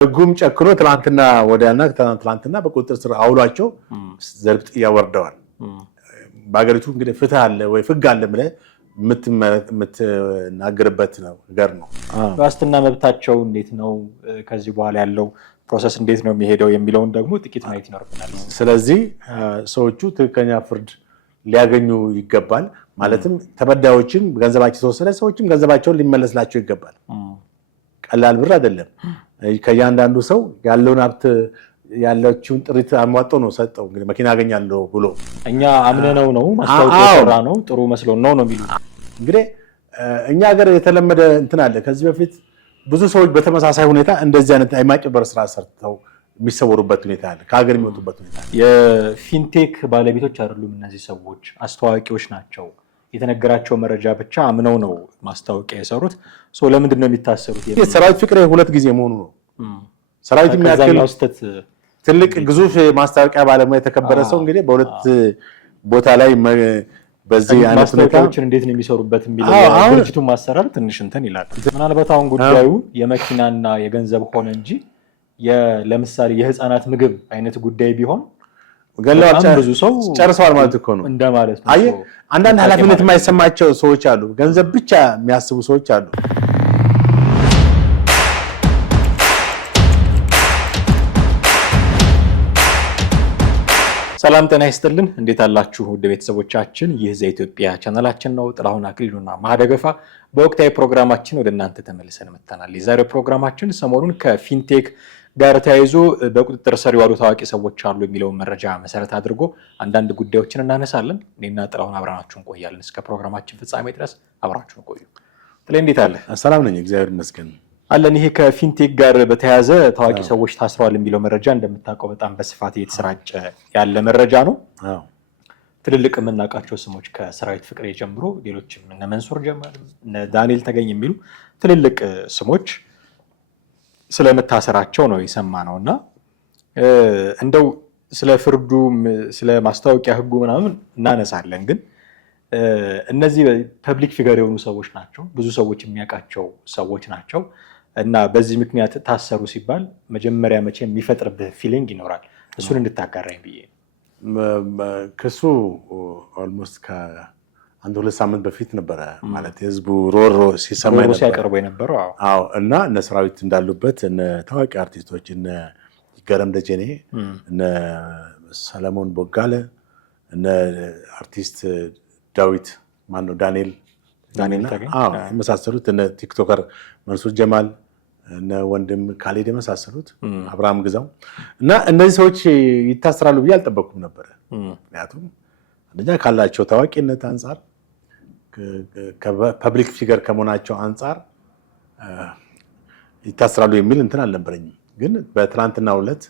ህጉም ጨክኖ ትላንትና ወዲያና ትላንትና በቁጥጥር ስር አውሏቸው ዘርብጥ ያወርደዋል። በአገሪቱ እንግዲህ ፍትህ አለ ወይ ፍግ አለ ብለህ የምትናገርበት ነገር ነው። ዋስትና መብታቸው እንዴት ነው ከዚህ በኋላ ያለው ፕሮሰስ እንዴት ነው የሚሄደው የሚለውን ደግሞ ጥቂት ማየት ይኖርብናል። ስለዚህ ሰዎቹ ትክክለኛ ፍርድ ሊያገኙ ይገባል። ማለትም ተበዳዮችም ገንዘባቸው ተወሰደ፣ ሰዎችም ገንዘባቸውን ሊመለስላቸው ይገባል። ቀላል ብር አይደለም። ከእያንዳንዱ ሰው ያለውን ሀብት ያለችውን ጥሪት አሟጦ ነው ሰጠው። እንግዲህ መኪና አገኛለሁ ብሎ እኛ አምነነው ነው ማስታወቂያ ሰራ ነው ጥሩ መስሎ ነው የሚሉት። እንግዲህ እኛ ሀገር የተለመደ እንትን አለ። ከዚህ በፊት ብዙ ሰዎች በተመሳሳይ ሁኔታ እንደዚህ አይነት የማጭበርበር ስራ ሰርተው የሚሰወሩበት ሁኔታ አለ፣ ከሀገር የሚወጡበት ሁኔታ አለ። የፊንቴክ ባለቤቶች አይደሉም እነዚህ ሰዎች፣ አስተዋዋቂዎች ናቸው። የተነገራቸው መረጃ ብቻ አምነው ነው ማስታወቂያ የሰሩት። ለምንድን ነው የሚታሰሩት? ሰራዊት ፍቅሬ ሁለት ጊዜ መሆኑ ነው። ሰራዊት የሚያክል ትልቅ ግዙፍ ማስታወቂያ ባለሙያ የተከበረ ሰው እንግዲህ በሁለት ቦታ ላይ በዚህ አይነት ሁኔታዎችን እንዴት ነው የሚሰሩበት የሚለው ድርጅቱን ማሰራር ትንሽ እንትን ይላል። ምናልባት አሁን ጉዳዩ የመኪናና የገንዘብ ሆነ እንጂ ለምሳሌ የህፃናት ምግብ አይነት ጉዳይ ቢሆን ብዙ ሰው ጨርሰዋል ማለት እኮ ነው እንደማለት ነው። አየህ አንዳንድ ኃላፊነት የማይሰማቸው ሰዎች አሉ፣ ገንዘብ ብቻ የሚያስቡ ሰዎች አሉ። ሰላም ጤና ይስጥልን፣ እንዴት አላችሁ ውድ ቤተሰቦቻችን? ይህ ዘኢትዮጵያ ቻናላችን ነው። ጥላሁን አክሊሉና ማህደገፋ በወቅታዊ ፕሮግራማችን ወደ እናንተ ተመልሰን መጥተናል። የዛሬው ፕሮግራማችን ሰሞኑን ከፊንቴክ ጋር ተያይዞ በቁጥጥር ስር የዋሉ ታዋቂ ሰዎች አሉ የሚለውን መረጃ መሰረት አድርጎ አንዳንድ ጉዳዮችን እናነሳለን። እኔና ጥላሁን አብረናችሁ እንቆያለን። እስከ ፕሮግራማችን ፍጻሜ ድረስ አብራችሁን ቆዩ። ጥላ እንዴት አለ? ሰላም ነኝ፣ እግዚአብሔር ይመስገን አለን። ይሄ ከፊንቴክ ጋር በተያያዘ ታዋቂ ሰዎች ታስረዋል የሚለው መረጃ እንደምታውቀው በጣም በስፋት እየተሰራጨ ያለ መረጃ ነው። ትልልቅ የምናውቃቸው ስሞች ከሰራዊት ፍቅሬ ጀምሮ ሌሎችም እነ መንሱር ጀማል፣ እነ ዳንኤል ተገኝ የሚሉ ትልልቅ ስሞች ስለመታሰራቸው ነው የሰማነው። እና እንደው ስለ ፍርዱ ስለ ማስታወቂያ ህጉ ምናምን እናነሳለን። ግን እነዚህ ፐብሊክ ፊገር የሆኑ ሰዎች ናቸው፣ ብዙ ሰዎች የሚያውቃቸው ሰዎች ናቸው። እና በዚህ ምክንያት ታሰሩ ሲባል መጀመሪያ መቼ የሚፈጥርብህ ፊሊንግ ይኖራል። እሱን እንድታጋራኝ ብዬ። ክሱ ኦልሞስት ከአንድ ሁለት ሳምንት በፊት ነበረ ማለት የህዝቡ ሮሮ ሲሰማ ሲያቀርቡ የነበረው። አዎ። እና እነ ሰራዊት እንዳሉበት እነ ታዋቂ አርቲስቶች እነ ይገረም ደጀኔ፣ እነ ሰለሞን ቦጋለ፣ እነ አርቲስት ዳዊት ማነው ዳንኤል የመሳሰሉት እነ ቲክቶከር መንሱር ጀማል፣ እነ ወንድም ካሌድ የመሳሰሉት አብርሃም ግዛው እና እነዚህ ሰዎች ይታሰራሉ ብዬ አልጠበኩም ነበረ። ምክንያቱም አንደኛ ካላቸው ታዋቂነት አንጻር ከፐብሊክ ፊገር ከመሆናቸው አንጻር ይታሰራሉ የሚል እንትን አልነበረኝም። ግን በትናንትናው ዕለት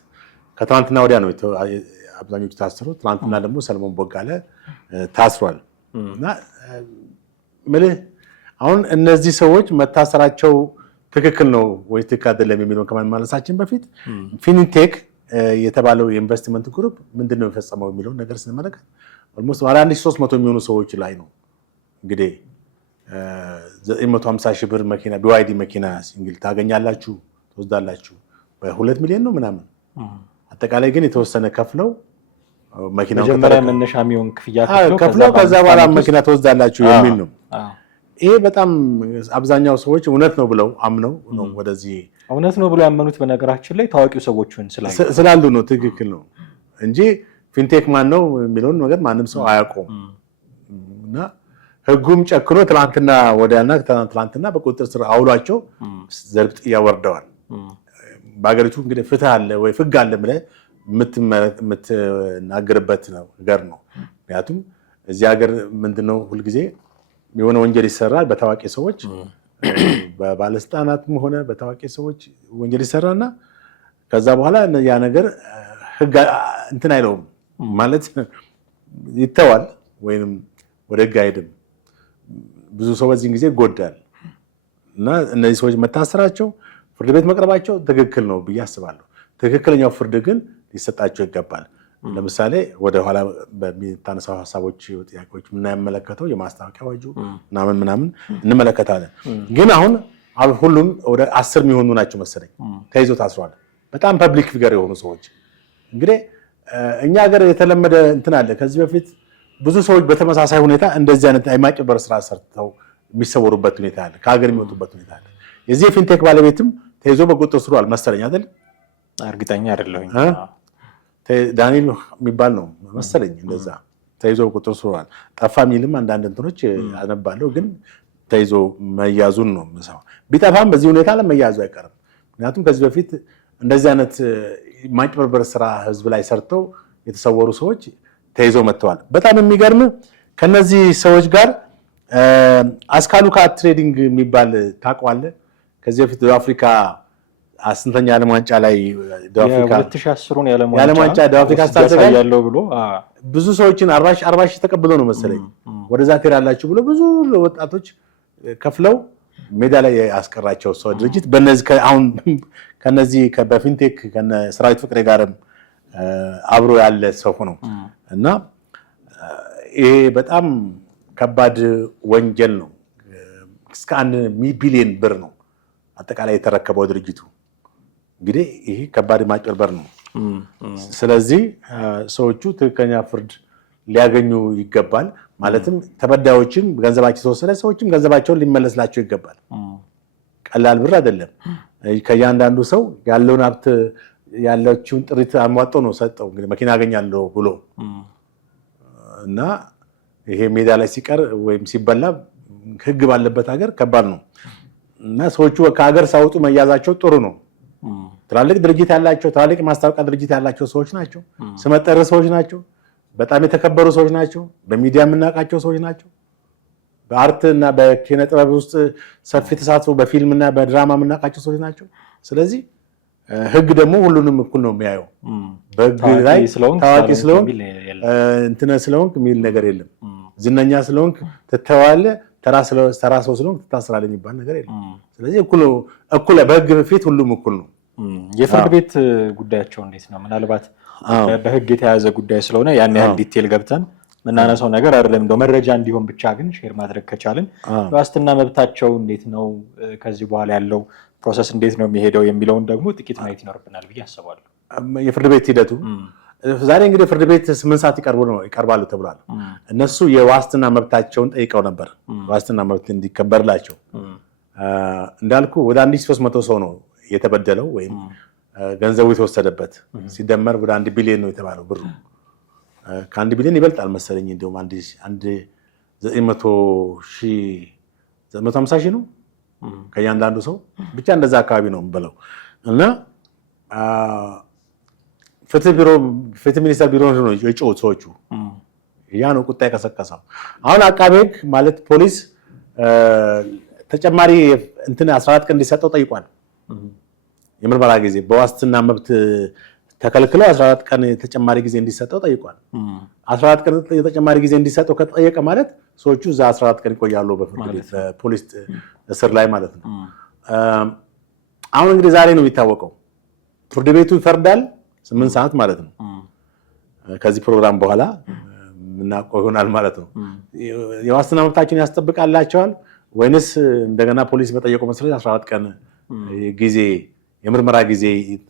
ከትናንትና ወዲያ ነው አብዛኞቹ ታሰሩት። ትናንትና ደግሞ ሰለሞን ቦጋለ ታስሯል። እና ምልህ አሁን እነዚህ ሰዎች መታሰራቸው ትክክል ነው ወይ ትክክል አይደለም የሚለውን ከማለታችን በፊት ፊንቴክ የተባለው የኢንቨስትመንት ግሩፕ ምንድነው የፈጸመው የሚለውን ነገር ስንመለከት ኦልሞስት 1300 የሚሆኑ ሰዎች ላይ ነው እንግዲህ 950 ሺህ ብር መኪና BYD መኪና ሲንግል ታገኛላችሁ ትወስዳላችሁ በ2 ሚሊዮን ነው ምናምን። አጠቃላይ ግን የተወሰነ ከፍለው መኪናው መጀመሪያ መነሻ የሚሆን ክፍያ ከፍለው ከዛ በኋላ መኪና ትወስዳላችሁ የሚል ነው። ይሄ በጣም አብዛኛው ሰዎች እውነት ነው ብለው አምነው ነው ወደዚህ እውነት ነው ብለው ያመኑት። በነገራችን ላይ ታዋቂው ሰዎችን ስላሉ ነው። ትክክል ነው እንጂ ፊንቴክ ማን ነው የሚለውን ነገር ማንም ሰው አያውቀውም። እና ህጉም ጨክኖ ትላንትና ወዲያና ትላንትና በቁጥጥር ስር አውሏቸው ዘርብጥ ያወርደዋል። በአገሪቱ እንግዲህ ፍትህ አለ ወይ ፍግ አለ ብለህ የምትናገርበት ነገር ነው። ምክንያቱም እዚህ ሀገር ምንድነው ሁልጊዜ የሆነ ወንጀል ይሰራል በታዋቂ ሰዎች፣ በባለስልጣናትም ሆነ በታዋቂ ሰዎች ወንጀል ይሰራና ከዛ በኋላ ያ ነገር ህግ እንትን አይለውም ማለት ይተዋል ወይንም ወደ ህግ አይሄድም። ብዙ ሰው በዚህ ጊዜ ይጎዳል። እና እነዚህ ሰዎች መታሰራቸው ፍርድ ቤት መቅረባቸው ትክክል ነው ብዬ አስባለሁ። ትክክለኛው ፍርድ ግን ሊሰጣቸው ይገባል። ለምሳሌ ወደ ኋላ በሚታነሳው ሀሳቦች ጥያቄዎች የምናመለከተው የማስታወቂያ አዋጁ ምናምን እንመለከታለን። ግን አሁን ሁሉም ወደ 10 የሚሆኑ ናቸው መሰለኝ ተይዘው ታስረዋል። በጣም ፐብሊክ ፊገር የሆኑ ሰዎች እንግዲህ እኛ ሀገር የተለመደ እንትን አለ። ከዚህ በፊት ብዙ ሰዎች በተመሳሳይ ሁኔታ እንደዚህ አይነት የማጭበርበር ስራ ሰርተው የሚሰወሩበት ሁኔታ አለ፣ ከሀገር የሚወጡበት ሁኔታ አለ። የዚህ የፊንቴክ ባለቤትም ተይዞ በቁጥጥር ስር ዋል መሰለኝ አይደል? እርግጠኛ አይደለሁኝ። ዳንኤል የሚባል ነው መሰለኝ እንደዛ ተይዞ በቁጥጥር ስር ዋል። ጠፋ የሚልም አንዳንድ እንትኖች አነባለሁ፣ ግን ተይዞ መያዙን ነው የምሰማው። ቢጠፋም በዚህ ሁኔታ ለመያዙ አይቀርም። ምክንያቱም ከዚህ በፊት እንደዚህ አይነት ማጭበርበር ስራ ህዝብ ላይ ሰርተው የተሰወሩ ሰዎች ተይዘው መጥተዋል። በጣም የሚገርም ከነዚህ ሰዎች ጋር አስካሉካ ትሬዲንግ የሚባል ታውቀዋለህ? ከዚህ በፊት ደቡብ አፍሪካ ስንተኛ ዓለም ዋንጫ ላይ ደቡብ አፍሪካ 2010ን የዓለም ዋንጫ ደቡብ አፍሪካ ስታዘጋጅ ያለው ብሎ ብዙ ሰዎችን 40 ሺህ ተቀብሎ ነው መሰለኝ ወደዛ ትሄዳላችሁ ብሎ ብዙ ወጣቶች ከፍለው ሜዳ ላይ ያስቀራቸው ሰው ድርጅት አሁን ከነዚህ በፊንቴክ ከነ ሰራዊት ፍቅሬ ጋርም አብሮ ያለ ሰው ነው እና ይሄ በጣም ከባድ ወንጀል ነው። እስከ 1 ቢሊዮን ብር ነው አጠቃላይ የተረከበው ድርጅቱ። እንግዲህ ይሄ ከባድ ማጭበርበር ነው። ስለዚህ ሰዎቹ ትክክለኛ ፍርድ ሊያገኙ ይገባል። ማለትም ተበዳዮችም ገንዘባቸው ተወሰደ፣ ሰዎችም ገንዘባቸውን ሊመለስላቸው ይገባል። ቀላል ብር አይደለም። ከእያንዳንዱ ሰው ያለውን ሀብት ያለችውን ጥሪት አሟጦ ነው ሰጠው እንግዲህ መኪና አገኛለሁ ብሎ እና ይሄ ሜዳ ላይ ሲቀር ወይም ሲበላ ህግ ባለበት ሀገር ከባድ ነው እና ሰዎቹ ከሀገር ሳይወጡ መያዛቸው ጥሩ ነው። ትላልቅ ድርጅት ያላቸው ትላልቅ ማስታወቂያ ድርጅት ያላቸው ሰዎች ናቸው። ስመጠር ሰዎች ናቸው። በጣም የተከበሩ ሰዎች ናቸው። በሚዲያ የምናውቃቸው ሰዎች ናቸው። በአርት እና በኪነ ጥበብ ውስጥ ሰፊ ተሳትፎ በፊልም እና በድራማ የምናውቃቸው ሰዎች ናቸው። ስለዚህ ህግ ደግሞ ሁሉንም እኩል ነው የሚያየው። በህግ ላይ ታዋቂ ስለሆንክ እንትን ስለሆንክ የሚል ነገር የለም። ዝነኛ ስለሆንክ ትተዋለህ፣ ተራ ሰው ስለሆንክ ትታስራለህ የሚባል ነገር የለም። ስለዚህ እኩል በህግ ፊት ሁሉም እኩል ነው። የፍርድ ቤት ጉዳያቸው እንዴት ነው? ምናልባት በህግ የተያዘ ጉዳይ ስለሆነ ያን ያህል ዲቴል ገብተን ምናነሳው ነገር አይደለም። እንደው መረጃ እንዲሆን ብቻ ግን ሼር ማድረግ ከቻልን ዋስትና መብታቸው እንዴት ነው፣ ከዚህ በኋላ ያለው ፕሮሰስ እንዴት ነው የሚሄደው የሚለውን ደግሞ ጥቂት ማየት ይኖርብናል ብዬ አስባለሁ። የፍርድ ቤት ሂደቱ ዛሬ እንግዲህ ፍርድ ቤት 8 ሰዓት ይቀርባሉ ተብሏል። እነሱ የዋስትና መብታቸውን ጠይቀው ነበር፣ ዋስትና መብት እንዲከበርላቸው። እንዳልኩ ወደ 1300 ሰው ነው የተበደለው ወይም ገንዘቡ የተወሰደበት። ሲደመር ወደ 1 ቢሊዮን ነው የተባለው ብሩ። ከ1 ቢሊዮን ይበልጣል መሰለኝ። እንዲሁም 950 ሺህ ነው ከእያንዳንዱ ሰው ብቻ እንደዛ አካባቢ ነው ብለው እና ፍትህ ሚኒስቴር ቢሮ ነው የጮሁት ሰዎቹ። ያ ነው ቁጣ የቀሰቀሰው። አሁን አቃቤ ሕግ ማለት ፖሊስ ተጨማሪ እንትን 14 ቀን እንዲሰጠው ጠይቋል። የምርመራ ጊዜ በዋስትና መብት ተከልክለው 14 ቀን ተጨማሪ ጊዜ እንዲሰጠው ጠይቋል። 14 ቀን ተጨማሪ ጊዜ እንዲሰጠው ከተጠየቀ ማለት ሰዎቹ እዛ 14 ቀን ይቆያሉ በፖሊስ እስር ላይ ማለት ነው። አሁን እንግዲህ ዛሬ ነው የሚታወቀው። ፍርድ ቤቱ ይፈርዳል 8 ሰዓት ማለት ነው። ከዚህ ፕሮግራም በኋላ የምናውቀው ይሆናል ማለት ነው። የዋስትና መብታቸውን ያስጠብቃላቸዋል ወይንስ እንደገና ፖሊስ በጠየቀው መሰረት 14 ቀን ጊዜ የምርመራ ጊዜ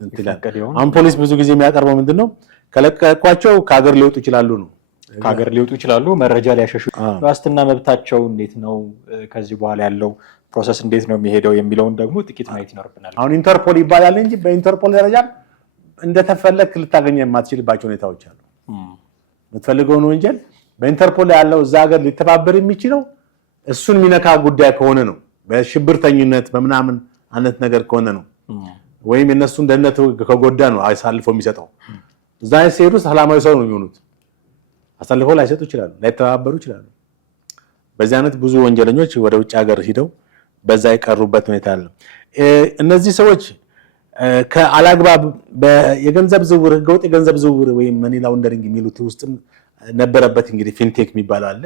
እንትላል? አሁን ፖሊስ ብዙ ጊዜ የሚያቀርበው ምንድነው ከለቀቋቸው ከሀገር ሊወጡ ይችላሉ ነው። ከሀገር ሊወጡ ይችላሉ፣ መረጃ ሊያሸሹ። ዋስትና መብታቸው እንዴት ነው፣ ከዚህ በኋላ ያለው ፕሮሰስ እንዴት ነው የሚሄደው የሚለውን ደግሞ ጥቂት ማየት ይኖርብናል። አሁን ኢንተርፖል ይባላል እንጂ በኢንተርፖል ደረጃ እንደተፈለክ ልታገኘ የማትችልባቸው ሁኔታዎች አሉ። የምትፈልገውን ወንጀል በኢንተርፖል ያለው እዛ ሀገር ሊተባበር የሚችለው እሱን የሚነካ ጉዳይ ከሆነ ነው። በሽብርተኝነት በምናምን አይነት ነገር ከሆነ ነው። ወይም የነሱን ደህንነት ከጎዳ ነው አሳልፎ የሚሰጠው። እዛ ሲሄዱ ሰላማዊ ሰው ነው የሚሆኑት። አሳልፈው ላይሰጡ ይችላሉ፣ ላይተባበሩ ይችላሉ። በዚህ አይነት ብዙ ወንጀለኞች ወደ ውጭ ሀገር ሂደው በዛ የቀሩበት ሁኔታ አለ። እነዚህ ሰዎች ከአላግባብ የገንዘብ ዝውውር፣ ህገወጥ የገንዘብ ዝውውር ወይም መኒ ላውንደሪንግ የሚሉት ውስጥ ነበረበት። እንግዲህ ፊንቴክ የሚባለው አለ።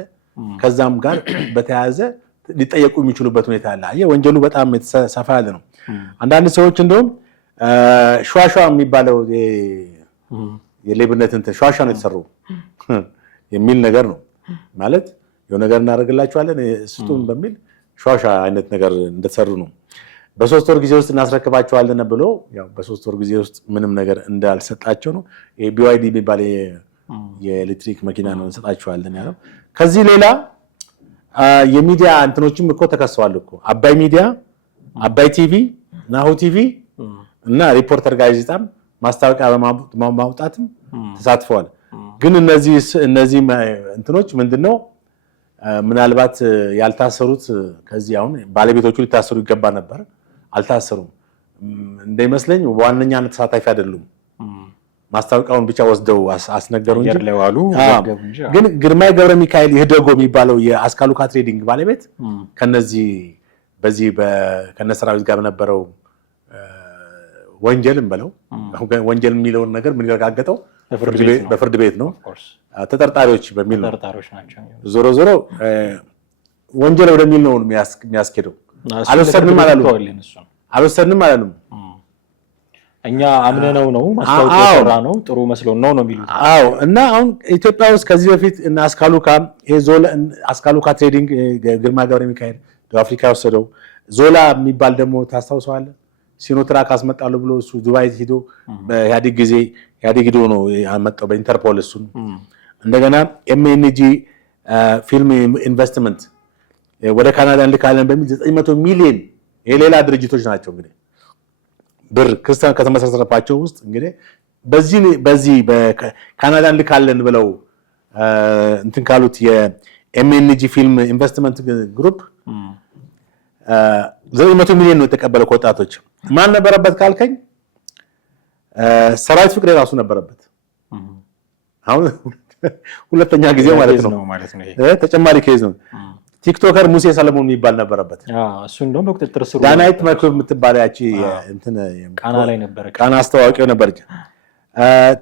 ከዛም ጋር በተያያዘ ሊጠየቁ የሚችሉበት ሁኔታ አለ። ወንጀሉ በጣም ሰፋ ያለ ነው። አንዳንድ ሰዎች እንደውም ሸዋሸዋ የሚባለው የሌብነት እንትን ሸዋሸዋ ነው የተሰሩ የሚል ነገር ነው። ማለት የሆነ ነገር እናደርግላችኋለን ስጡን በሚል ሸዋሻ አይነት ነገር እንደተሰሩ ነው። በ3 ወር ጊዜ ውስጥ እናስረክባቸዋለን ብሎ ያው በ3 ወር ጊዜ ውስጥ ምንም ነገር እንዳልሰጣቸው ነው። BYD የሚባል የኤሌክትሪክ መኪና ነው እንሰጣቸዋለን ያለው። ከዚህ ሌላ የሚዲያ እንትኖችም እኮ ተከሰዋል እኮ አባይ ሚዲያ፣ አባይ ቲቪ፣ ናሁ ቲቪ እና ሪፖርተር ጋዜጣም ማስታወቂያ በማውጣትም ተሳትፈዋል። ግን እነዚህ እንትኖች ምንድነው ምናልባት ያልታሰሩት ከዚህ አሁን ባለቤቶቹ ሊታሰሩ ይገባ ነበር፣ አልታሰሩም እንደሚመስለኝ። በዋነኛነት ተሳታፊ አይደሉም። ማስታወቂያውን ብቻ ወስደው አስነገሩ እንጂ ግን ግርማይ ገብረ ሚካኤል ይህደጎ የሚባለው የአስካሉካ ትሬዲንግ ባለቤት ከነዚህ በዚህ ከነሰራዊት ጋር በነበረው ወንጀልም በለው ወንጀል የሚለውን ነገር ምን ይረጋገጠው በፍርድ ቤት ነው። ተጠርጣሪዎች በሚል ነው። ዞሮ ዞሮ ወንጀል ወደሚል ነው የሚያስኬደው። አልወሰድንም አላሉም። እኛ አምነነው ነው ማስታወቂያ ሰራ ነው ጥሩ መስሎን ነው የሚሉት። አዎ። እና አሁን ኢትዮጵያ ውስጥ ከዚህ በፊት እና አስካሉካ ትሬዲንግ ግርማ ገብረ ሚካኤል ደቡብ አፍሪካ ወሰደው። ዞላ የሚባል ደግሞ ታስታውሰዋለህ? ሲኖትራክ አስመጣለሁ ብሎ እሱ ዱባይ ሄዶ በኢህአዴግ ጊዜ ኢህአዴግ ሄዶ ነው ያመጣው በኢንተርፖል እሱ። እንደገና MNG ፊልም ኢንቨስትመንት ወደ ካናዳ እንልካለን በሚል 900 ሚሊዮን የሌላ ድርጅቶች ናቸው እንግዲህ ብር ክርስቲያን ከተመሰረተባቸው ውስጥ እንግዲህ በዚህ በካናዳ እንልካለን ብለው እንትን ካሉት የMNG ፊልም ኢንቨስትመንት ግሩፕ 900 ሚሊዮን ነው የተቀበለው ከወጣቶች። ማን ነበረበት ካልከኝ ሰራዊት ፍቅሬ ራሱ ነበረበት። አሁን ሁለተኛ ጊዜ ማለት ነው ተጨማሪ ኬዝ ነው። ቲክቶከር ሙሴ ሰለሞን የሚባል ነበረበት። እሱ እንደውም በቁጥጥር ስር ዳናይት መክብብ የምትባል ያቺ እንትን ቃና ላይ ነበረች፣ ቃና አስተዋቂው ነበረች።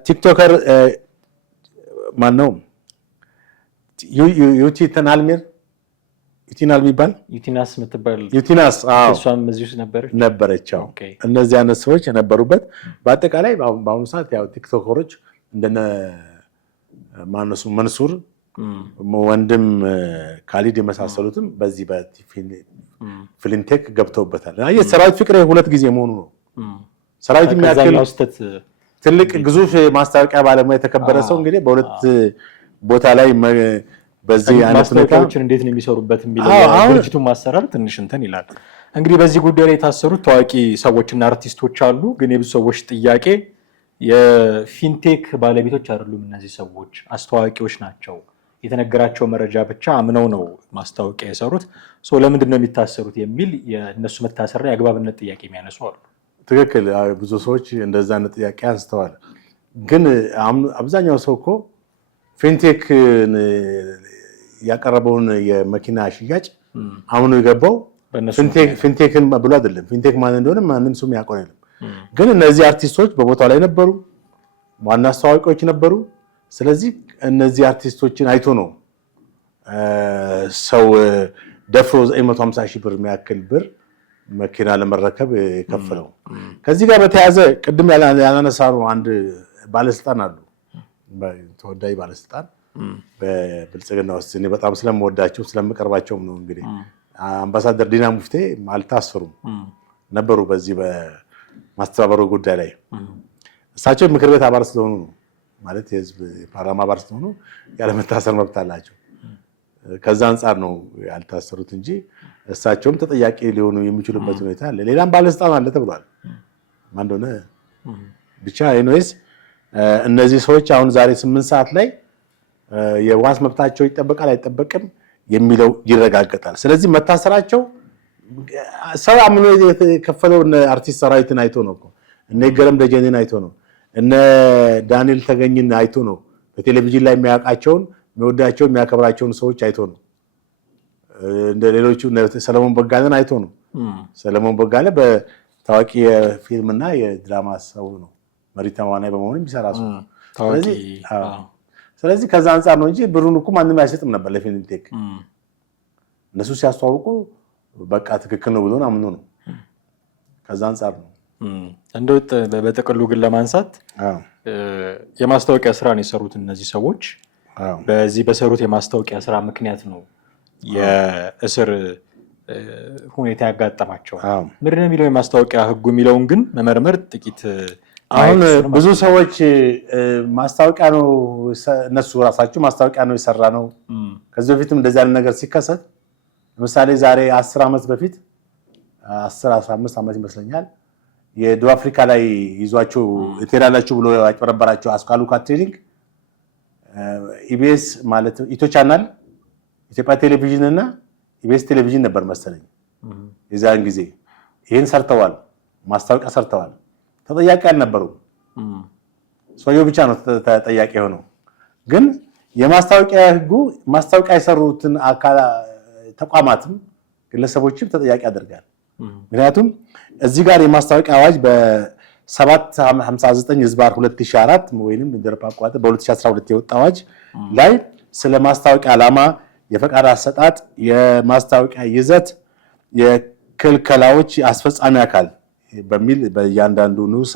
ቲክቶከር ማን ነው? ዩቲናል የሚባል ዩቲናስ የምትባል ዩቲናስ፣ እሷም እዚህ ውስጥ ነበረች። እነዚህ አይነት ሰዎች የነበሩበት በአጠቃላይ በአሁኑ ሰዓት ያው ቲክቶከሮች እንደነ ማነሱ መንሱር ወንድም ካሊድ የመሳሰሉትም በዚህ በፊልንቴክ ገብተውበታል። ሰራዊት ፍቅሬ 2 ጊዜ መሆኑ ነው። ሰራዊት የሚያክል ትልቅ ግዙፍ ማስታወቂያ ባለሙያ የተከበረ ሰው እንግዲህ በሁለት ቦታ ላይ በዚህ አይነት ማስታወቂያዎችን እንዴት ነው የሚሰሩበት የሚለው ድርጅቱን ማሰራር ትንሽ እንትን ይላል። እንግዲህ በዚህ ጉዳይ ላይ የታሰሩት ታዋቂ ሰዎችና አርቲስቶች አሉ። ግን የብዙ ሰዎች ጥያቄ የፊንቴክ ባለቤቶች አይደሉም እነዚህ ሰዎች አስተዋቂዎች ናቸው። የተነገራቸው መረጃ ብቻ አምነው ነው ማስታወቂያ የሰሩት። ለምንድን ነው የሚታሰሩት የሚል የእነሱ መታሰር የአግባብነት ጥያቄ የሚያነሱ አሉ። ትክክል። ብዙ ሰዎች እንደዛ አይነት ጥያቄ አንስተዋል። ግን አብዛኛው ሰው እኮ ፊንቴክ ያቀረበውን የመኪና ሽያጭ አምኖ የገባው ፊንቴክን ብሎ አይደለም። ፊንቴክ ማን እንደሆነ ማንም ሰው ያውቀው የለም። ግን እነዚህ አርቲስቶች በቦታው ላይ ነበሩ፣ ዋና አስተዋዋቂዎች ነበሩ። ስለዚህ እነዚህ አርቲስቶችን አይቶ ነው ሰው ደፍሮ 950 ሺህ ብር የሚያክል ብር መኪና ለመረከብ የከፈለው። ከዚህ ጋር በተያያዘ ቅድም ያላነሳነው አንድ ባለስልጣን አሉ፣ ተወዳጅ ባለስልጣን በብልጽግና ውስጥ እኔ በጣም ስለምወዳቸው ስለምቀርባቸውም ነው። እንግዲህ አምባሳደር ዲና ሙፍቴ አልታሰሩም ነበሩ በዚህ በማስተባበሩ ጉዳይ ላይ። እሳቸው ምክር ቤት አባል ስለሆኑ ነው ማለት የህዝብ ፓርላማ አባል ስለሆኑ ያለመታሰር መብት አላቸው። ከዛ አንጻር ነው ያልታሰሩት እንጂ እሳቸውም ተጠያቂ ሊሆኑ የሚችሉበት ሁኔታ አለ። ሌላም ባለስልጣን አለ ተብሏል። ማን እንደሆነ ብቻ ኤኒዌይስ እነዚህ ሰዎች አሁን ዛሬ 8 ሰዓት ላይ የዋስ መብታቸው ይጠበቃል አይጠበቅም የሚለው ይረጋገጣል። ስለዚህ መታሰራቸው ሰው አምኖ የከፈለው አርቲስት ሰራዊትን አይቶ ነው እኮ እነ ገረም ደጀኔን አይቶ ነው እነ ዳንኤል ተገኝን አይቶ ነው በቴሌቪዥን ላይ የሚያውቃቸውን የሚወዳቸውን የሚያከብራቸውን ሰዎች አይቶ ነው። እንደ ሌሎቹ ሰለሞን በጋለን አይቶ ነው። ሰለሞን በጋለ በታዋቂ የፊልምና የድራማ ሰው ነው፣ መሪ ተዋናይ በመሆን የሚሰራ ሰው። ስለዚህ ከዛ አንጻር ነው እንጂ ብሩን እኮ ማንም አይሰጥም ነበር ለፊንቴክ። እነሱ ሲያስተዋውቁ በቃ ትክክል ነው ብሎን አምኖ ነው። ከዛ አንጻር ነው። እንደው በጥቅሉ ግን ለማንሳት የማስታወቂያ ስራን የሰሩት እነዚህ ሰዎች በዚህ በሰሩት የማስታወቂያ ስራ ምክንያት ነው የእስር ሁኔታ ያጋጠማቸው ምንድን ነው የሚለው የማስታወቂያ ህጉ የሚለውን ግን መመርመር ጥቂት አሁን ብዙ ሰዎች ማስታወቂያ ነው እነሱ ራሳቸው ማስታወቂያ ነው የሰራ ነው ከዚህ በፊትም እንደዚህ አይነት ነገር ሲከሰት ለምሳሌ ዛሬ 10 ዓመት በፊት 15 ዓመት ይመስለኛል የደቡብ አፍሪካ ላይ ይዟቸው እቴራላችሁ ብሎ ያጭበረበራቸው አስካሉ ካትሪንግ ኢቢኤስ ማለት ኢትዮ ቻናል ኢትዮጵያ ቴሌቪዥን እና ኢቢኤስ ቴሌቪዥን ነበር መሰለኝ የዛን ጊዜ ይሄን ሰርተዋል ማስታወቂያ ሰርተዋል ተጠያቂ አልነበሩም ሰውየው ብቻ ነው ተጠያቂ ሆነው ግን የማስታወቂያ ህጉ ማስታወቂያ የሰሩትን አካል ተቋማትም ግለሰቦችም ተጠያቂ ያደርጋል ምክንያቱም እዚህ ጋር የማስታወቂያ አዋጅ በ759/2004 ወይንም እንደረፓ አቋራጭ በ2012 የወጣ አዋጅ ላይ ስለ ማስታወቂያ ዓላማ የፈቃድ አሰጣጥ የማስታወቂያ ይዘት የክልከላዎች አስፈጻሚ አካል በሚል በእያንዳንዱ ንዑስ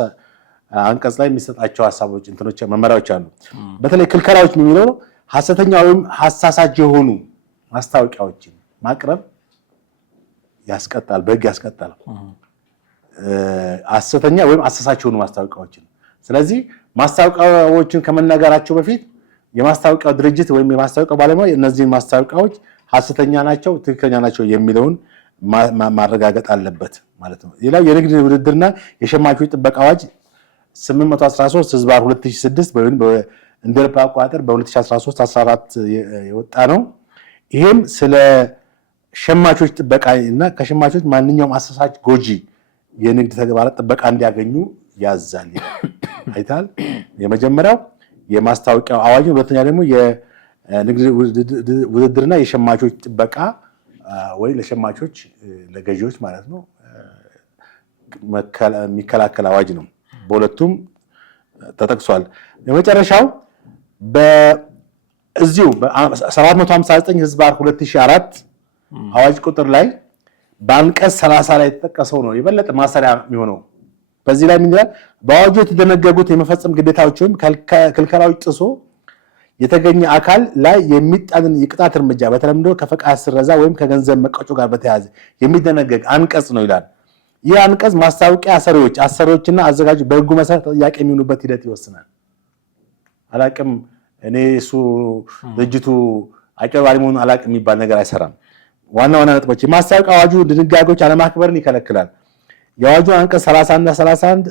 አንቀጽ ላይ የሚሰጣቸው ሐሳቦች እንትኖች መመሪያዎች አሉ በተለይ ክልከላዎች የሚለው ሐሰተኛ ወይም ሐሳሳች የሆኑ ማስታወቂያዎችን ማቅረብ ያስቀጣል በህግ ያስቀጣል ሐሰተኛ ወይም አሳሳች የሆኑ ማስታወቂያዎችን ስለዚህ ማስታወቂያዎችን ከመናገራቸው በፊት የማስታወቂያው ድርጅት ወይም የማስታወቂያው ባለሙያ እነዚህ ማስታወቂያዎች ሐሰተኛ ናቸው ትክክለኛ ናቸው የሚለውን ማረጋገጥ አለበት ማለት ነው ሌላው የንግድ ውድድርና የሸማቾች ጥበቃ አዋጅ 813/2006 ወይም እንደረፓ አቋራጭ በ2013-14 የወጣ ነው ይሄም ስለ ሸማቾች ጥበቃ እና ከሸማቾች ማንኛውም አሳሳች ጎጂ የንግድ ተግባራት ጥበቃ እንዲያገኙ ያዛል አይታል የመጀመሪያው የማስታወቂያው አዋጅ ሁለተኛ ደግሞ የንግድ ውድድርና የሸማቾች ጥበቃ ወይ ለሸማቾች ለገዢዎች ማለት ነው የሚከላከል አዋጅ ነው በሁለቱም ተጠቅሷል የመጨረሻው በዚሁ በ759/2004 አዋጅ ቁጥር ላይ በአንቀጽ 30 ላይ የተጠቀሰው ነው የበለጠ ማሰሪያ የሚሆነው በዚህ ላይ ምን ይላል በአዋጁ የተደነገጉት የመፈጸም ግዴታዎች ወይም ክልከላዎች ጥሶ የተገኘ አካል ላይ የሚጣልን የቅጣት እርምጃ በተለምዶ ከፈቃድ ስረዛ ወይም ከገንዘብ መቀጮ ጋር በተያያዘ የሚደነገግ አንቀጽ ነው ይላል ይህ አንቀጽ ማስታወቂያ አሰሪዎችና አዘጋጆች በህጉ መሰረት ተጠያቂ የሚሆኑበት ሂደት ይወስናል አላቅም እኔ እሱ ድርጅቱ አጭበርባሪ መሆኑን አላቅም የሚባል ነገር አይሰራም ዋና ነጥቦች የማስታወቂያ አዋጁ ድንጋጌዎች አለማክበርን ይከለክላል የአዋጁ አንቀጽ 30 እና 31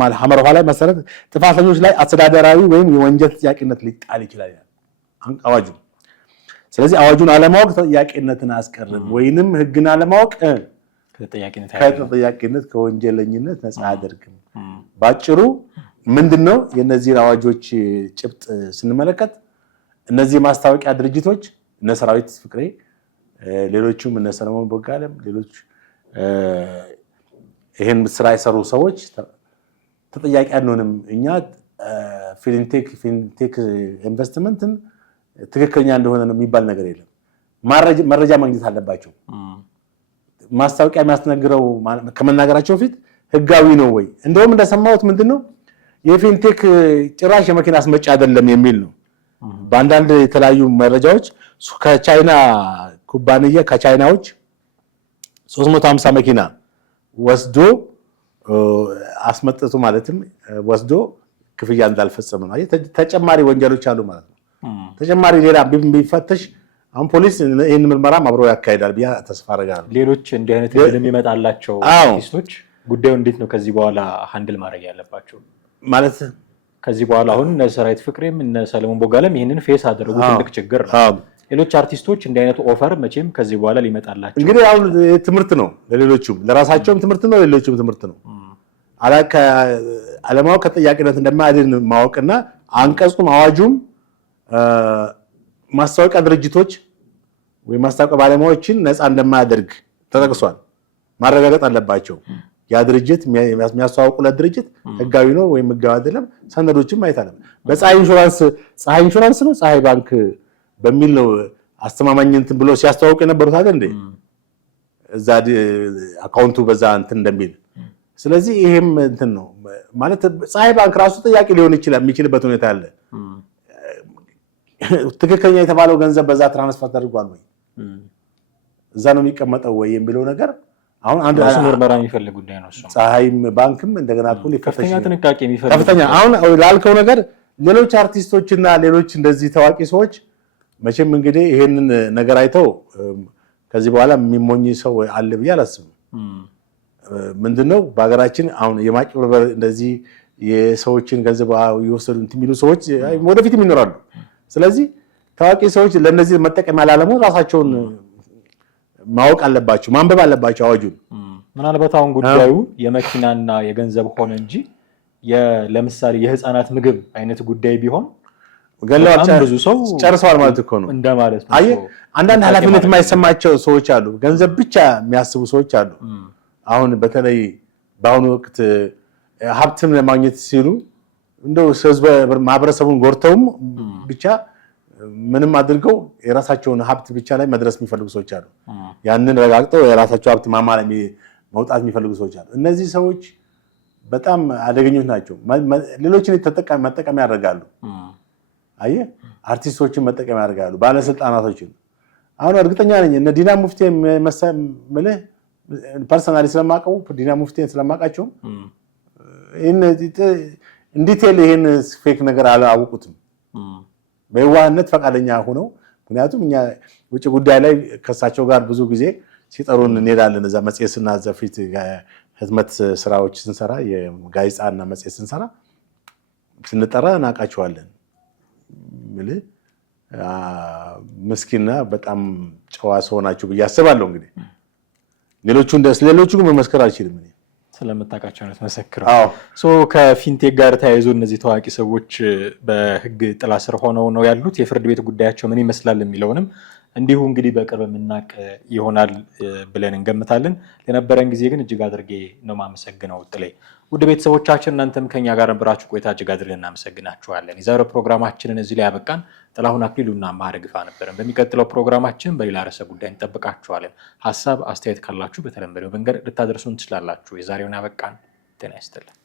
ማለት ሐመር ላይ መሰረት ጥፋተኞች ላይ አስተዳደራዊ ወይም የወንጀል ተጠያቂነት ሊጣል ይችላል አዋጁ ስለዚህ አዋጁን አለማወቅ ተጠያቂነትን አስቀርም ወይንም ህግን አለማወቅ ከተጠያቂነት ከወንጀለኝነት ነፃ አያደርግም ባጭሩ ምንድነው የነዚህ አዋጆች ጭብጥ ስንመለከት እነዚህ ማስታወቂያ ድርጅቶች እነ ሰራዊት ፍቅሬ ሌሎችም እነ ሰለሞን ቦጋለም ሌሎች ይሄን ስራ የሰሩ ሰዎች ተጠያቂ አንሆንም እኛ ፊንቴክ ኢንቨስትመንትን ትክክለኛ እንደሆነ ነው የሚባል ነገር የለም መረጃ ማግኘት አለባቸው ማስታወቂያ የሚያስነግረው ከመናገራቸው በፊት ህጋዊ ነው ወይ እንደውም እንደሰማሁት ምንድነው የፊንቴክ ጭራሽ የመኪና አስመጪ አይደለም የሚል ነው በአንዳንድ የተለያዩ መረጃዎች ከቻይና ኩባንያ ከቻይናዎች 350 መኪና ወስዶ አስመጥቶ ማለትም ወስዶ ክፍያ እንዳልፈጸመ ነው ተጨማሪ ወንጀሎች አሉ ማለት ነው ተጨማሪ ሌላ ቢፈተሽ አሁን ፖሊስ ይሄን ምርመራ አብሮ ያካሂዳል ቢያ ተስፋ አደርጋለሁ ሌሎች እንዲህ አይነት እድልም ይመጣላቸው አርቲስቶች ጉዳዩ እንዴት ነው ከዚህ በኋላ ሃንድል ማድረግ ያለባቸው ማለት ከዚህ በኋላ አሁን እነ ሰራዊት ፍቅሬም እነ ሰለሞን ቦጋለም ይሄንን ፌስ አደረጉ ትልቅ ችግር ነው ሌሎች አርቲስቶች እንዲህ አይነት ኦፈር መቼም ከዚህ በኋላ ሊመጣላቸው እንግዲህ አሁን ትምህርት ነው ለሌሎችም ለራሳቸውም ትምህርት ነው ለሌሎችም ትምህርት ነው አለማወቅ ከተጠያቂነት እንደማያድን ማወቅና አንቀጹም አዋጁም ማስታወቂያ ድርጅቶች ወይ ማስታወቂያ ባለሙያዎችን ነፃ እንደማያደርግ ተጠቅሷል ማረጋገጥ አለባቸው ያ ድርጅት የሚያስተዋውቁለት ድርጅት ህጋዊ ነው ወይም ህጋዊ አይደለም ሰነዶችም ማየት አለ በፀሐይ ኢንሹራንስ ነው ፀሐይ ባንክ በሚል ነው አስተማማኝ እንትን ብሎ ሲያስተዋውቁ የነበሩት አይደል እንዴ እዛ አካውንቱ በዛ እንትን እንደሚል ስለዚህ ይሄም እንትን ነው ማለት ፀሐይ ባንክ ራሱ ጥያቄ ሊሆን ይችላል የሚችልበት ሁኔታ አለ ትክክለኛ የተባለው ገንዘብ በዛ ትራንስፈር ተደርጓል ወይ እዛ ነው የሚቀመጠው ወይ የሚለው ነገር አሁን አንድ ምርመራ የሚፈልግ ጉዳይ ነው እሱ። ፀሐይም ባንክም እንደገና እኮ ከፍተኛ ጥንቃቄ የሚፈልግ ከፍተኛ አሁን ላልከው ነገር ሌሎች አርቲስቶችና ሌሎች እንደዚህ ታዋቂ ሰዎች መቼም እንግዲህ ይሄንን ነገር አይተው ከዚህ በኋላ የሚሞኝ ሰው አለ ብዬ አላስብም። ምንድነው በሀገራችን አሁን የማጭበርበር እንደዚህ የሰዎችን ገንዘብ ይወሰዱ የሚሉ ሰዎች ወደፊትም ይኖራሉ። ስለዚህ ታዋቂ ሰዎች ለነዚህ መጠቀሚያ ላለመሆን ራሳቸውን ማወቅ አለባቸው፣ ማንበብ አለባቸው አዋጁን። ምናልባት አሁን ጉዳዩ የመኪናና የገንዘብ ሆነ እንጂ ለምሳሌ የህፃናት ምግብ አይነት ጉዳይ ቢሆን ገላዋቸው ብዙ ሰው ጨርሰዋል ማለት እኮ ነው እንደማለት ነው። አየህ አንዳንድ ኃላፊነት የማይሰማቸው ሰዎች አሉ፣ ገንዘብ ብቻ የሚያስቡ ሰዎች አሉ። አሁን በተለይ በአሁኑ ወቅት ሀብትም ለማግኘት ሲሉ እንደው ህዝብ ማህበረሰቡን ጎርተውም ብቻ ምንም አድርገው የራሳቸውን ሀብት ብቻ ላይ መድረስ የሚፈልጉ ሰዎች አሉ። ያንን ረጋግጠው የራሳቸው ሀብት ማማ ላይ መውጣት የሚፈልጉ ሰዎች አሉ። እነዚህ ሰዎች በጣም አደገኞች ናቸው። ሌሎችን መጠቀሚያ ያደርጋሉ። አየህ አርቲስቶችን መጠቀሚያ ያደርጋሉ፣ ባለስልጣናቶችን። አሁን እርግጠኛ ነኝ እነ ዲና ሙፍቲ ምልህ ፐርሰናሊ ስለማውቀው ዲና ሙፍቲን ስለማውቃቸው እንዲቴል ይሄን ፌክ ነገር አላወቁትም። በየዋህነት ፈቃደኛ ሆነው ምክንያቱም እኛ ውጭ ጉዳይ ላይ ከሳቸው ጋር ብዙ ጊዜ ሲጠሩን እንሄዳለን። እዛ መጽሔት ስናዘፊት ህትመት ስራዎች ስንሰራ የጋዜጣና መጽሔት ስንሰራ ስንጠራ እናውቃቸዋለን። ምልህ ምስኪንና በጣም ጨዋ ሰው ናቸው ብዬ አስባለሁ። እንግዲህ ሌሎቹ ግን መመስከር አልችልም እኔ ስለምታውቃቸው ነው ተመሰክረው። ከፊንቴክ ጋር ተያይዞ እነዚህ ታዋቂ ሰዎች በህግ ጥላ ስር ሆነው ነው ያሉት። የፍርድ ቤት ጉዳያቸው ምን ይመስላል የሚለውንም እንዲሁ እንግዲህ በቅርብ የምናውቅ ይሆናል ብለን እንገምታለን። ለነበረን ጊዜ ግን እጅግ አድርጌ ነው የማመሰግነው ጥሌ። ውድ ቤተሰቦቻችን እናንተም ከኛ ጋር ነበራችሁ ቆይታ እጅግ አድርገን እናመሰግናችኋለን። የዛሬው ፕሮግራማችንን እዚህ ላይ ያበቃን። ጥላሁን አክሊሉና ማህደ ግፋ ነበርን። በሚቀጥለው ፕሮግራማችን በሌላ ርዕሰ ጉዳይ እንጠብቃችኋለን። ሀሳብ አስተያየት ካላችሁ በተለመደው መንገድ ልታደርሱን ትችላላችሁ። የዛሬውን ያበቃን። ጤና ይስጥልን።